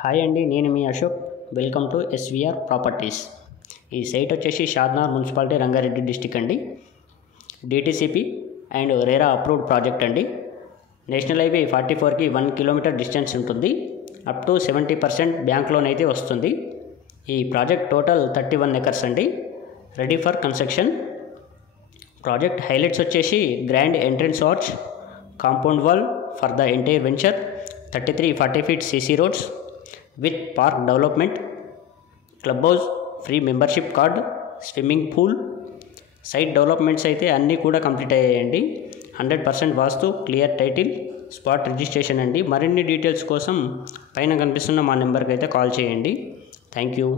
Hi అండి, నేను మీ Ashok. Welcome to SVR properties. ఈ సైట్ వచ్చేసి షాద్నగర్ మున్సిపాలిటీ, రంగారెడ్డి డిస్టిక్ అండి. DTCP and RERA approved project అండి. నేషనల్ హైవే 44కి 1 కిలోమీటర్ డిస్టెన్స్ ఉంటుంది. అప్ టు 70% బ్యాంక్ లోన్ అయితే వస్తుంది. ఈ ప్రాజెక్ట్ టోటల్ 31 ఎకర్స్ అండి. Ready for construction. Project highlights వచ్చేసి grand entrance arch, compound wall for the entire venture, 33-40 feet CC roads with park development, clubhouse, free membership card, swimming pool. Site developments అయితే అన్నీ కూడా complete అయ్యాయండి. 100% vastu, clear title, spot registration అండి. మరిన్ని details కోసం పైన కనిపిస్తున్న మా నెంబర్కి అయితే కాల్ చేయండి. Thank you.